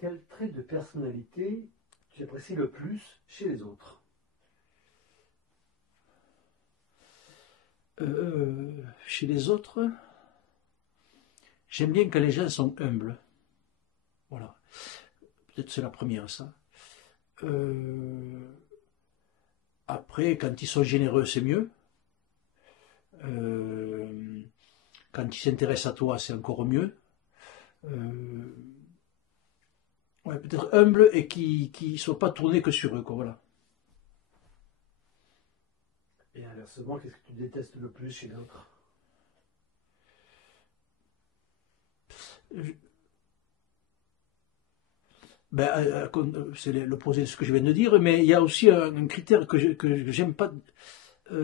Quel trait de personnalité tu apprécies le plus chez les autres? Chez les autres, j'aime bien quand les gens sont humbles. Voilà. Peut-être c'est la première, ça. Euh, Après, quand ils sont généreux, c'est mieux. Euh, Quand ils s'intéressent à toi, c'est encore mieux. Euh, ouais, peut-être humble et qui ne soient pas tournés que sur eux, quoi, voilà. Et inversement, qu'est-ce que tu détestes le plus chez l'autre? Ben, c'est l'opposé de ce que je viens de dire, mais il y a aussi un critère que j'aime pas,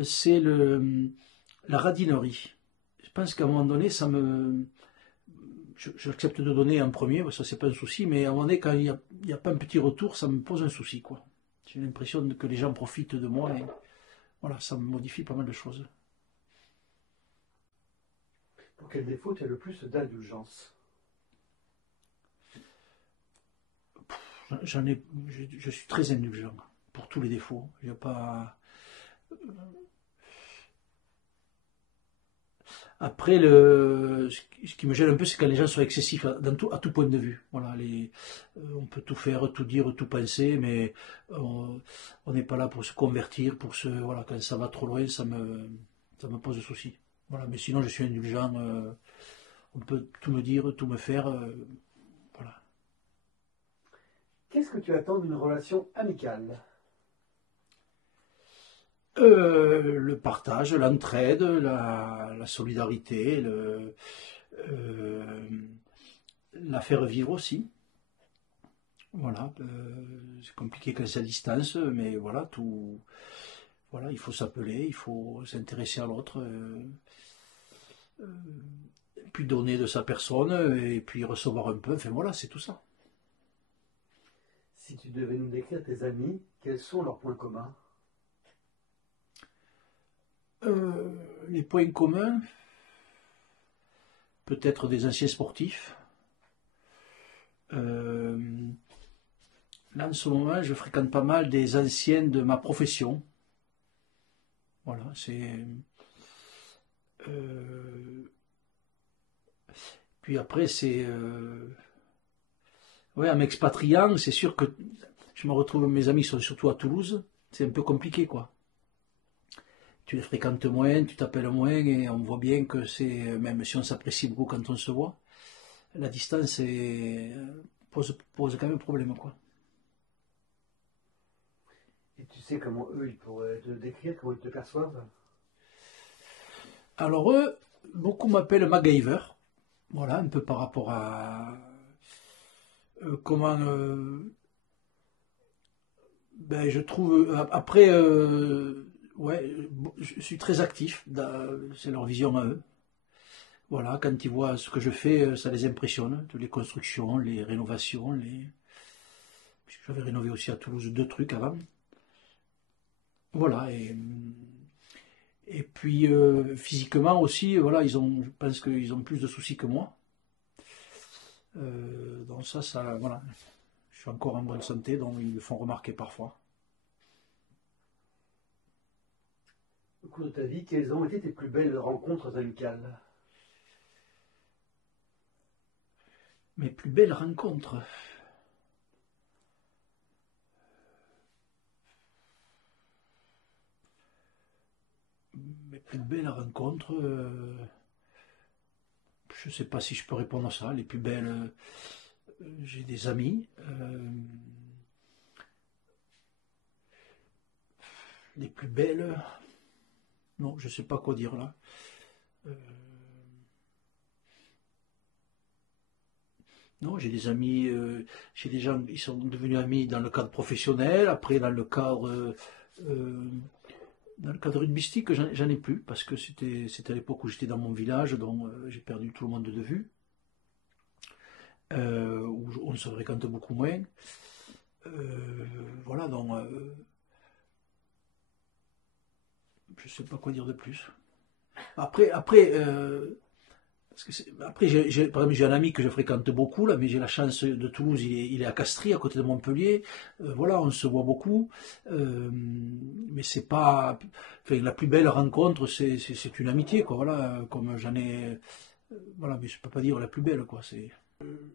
c'est la radinerie. Je pense qu'à un moment donné, j'accepte de donner en premier, ça c'est pas un souci, mais à un moment donné, quand il y a pas un petit retour, ça me pose un souci, quoi. J'ai l'impression que les gens profitent de moi et voilà, ça me modifie pas mal de choses. Pour quel défaut tu as le plus d'indulgence? J'en ai, je suis très indulgent pour tous les défauts. Il y a pas. Après, ce qui me gêne un peu, c'est quand les gens sont excessifs à tout point de vue. Voilà, on peut tout faire, tout dire, tout penser, mais on n'est pas là pour se convertir, voilà, quand ça va trop loin, ça me pose souci. Voilà, mais sinon, je suis indulgent. On peut tout me dire, tout me faire. Voilà. Qu'est-ce que tu attends d'une relation amicale? Le partage, l'entraide, la solidarité, euh, la faire vivre aussi. Voilà, c'est compliqué quand c'est à distance, mais voilà, voilà, il faut s'appeler, il faut s'intéresser à l'autre, euh, puis donner de sa personne, et puis recevoir un peu, enfin voilà, c'est tout ça. Si tu devais nous décrire tes amis, quels sont leurs points communs? Les points communs, peut-être des anciens sportifs. Euh, Là, en ce moment, je fréquente pas mal des anciennes de ma profession. Voilà, c'est. euh, Puis après, c'est. Ouais, en m'expatriant, c'est sûr que je me retrouve, mes amis sont surtout à Toulouse. C'est un peu compliqué, quoi. Tu les fréquentes moins, tu t'appelles moins, et on voit bien que c'est. Même si on s'apprécie beaucoup quand on se voit, la distance pose quand même problème, quoi. Et tu sais comment eux, ils pourraient te décrire, comment ils te perçoivent? Alors, eux, beaucoup m'appellent MacGyver. Voilà, un peu par rapport à. Comment. Ben, je trouve. Après, ouais, je suis très actif. C'est leur vision à eux. Voilà, quand ils voient ce que je fais, ça les impressionne. Toutes les constructions, les rénovations, puisque j'avais rénové aussi à Toulouse 2 trucs avant. Voilà, et puis physiquement aussi, voilà, je pense qu'ils ont plus de soucis que moi. Donc voilà, je suis encore en bonne santé, donc ils me font remarquer parfois. Au cours de ta vie, quelles ont été tes plus belles rencontres amicales? Mes plus belles rencontres. Mes plus belles rencontres, je ne sais pas si je peux répondre à ça. Les plus belles, j'ai des amis. Les plus belles, non, je ne sais pas quoi dire là. Euh, non, j'ai des amis, j'ai des gens, ils sont devenus amis dans le cadre professionnel, après euh, dans le cadre rugbystique, j'en ai plus, parce que c'était à l'époque où j'étais dans mon village, donc j'ai perdu tout le monde de vue, où on se fréquente beaucoup moins. Voilà, donc je sais pas quoi dire de plus. Après, Parce que après, par exemple, j'ai un ami que je fréquente beaucoup, là, mais j'ai la chance de Toulouse, il est à Castries, à côté de Montpellier. Voilà, on se voit beaucoup. Mais c'est pas. Enfin, la plus belle rencontre, c'est une amitié, quoi. Voilà, comme j'en ai. Voilà, mais je peux pas dire la plus belle, quoi.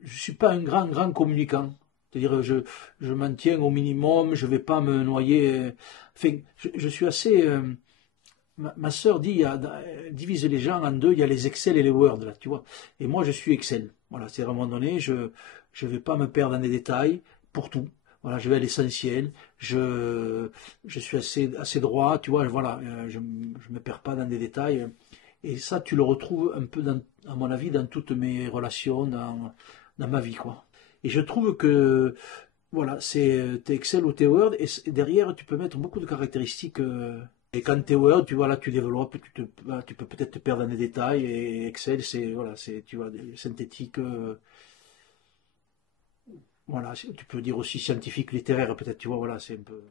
Je suis pas un grand communicant. C'est-à-dire, je m'en tiens au minimum, je vais pas me noyer. Enfin, je suis assez. Ma sœur dit, divise les gens en deux, il y a les Excel et les Word, là, tu vois. Et moi, je suis Excel. Voilà, c'est à un moment donné, je ne vais pas me perdre dans des détails pour tout. Voilà, je vais à l'essentiel. Je suis assez droit, tu vois. Voilà, je ne me perds pas dans des détails. Et ça, tu le retrouves un peu, à mon avis, dans toutes mes relations, dans ma vie, quoi. Et je trouve que, voilà, t'es Excel ou t'es Word, et derrière, tu peux mettre beaucoup de caractéristiques. Et quand tu es Word, tu vois, là, tu développes, voilà, tu peux peut-être te perdre dans les détails. Et Excel, voilà, tu vois, synthétique. Voilà, tu peux dire aussi scientifique, littéraire, peut-être, tu vois, voilà, c'est un peu.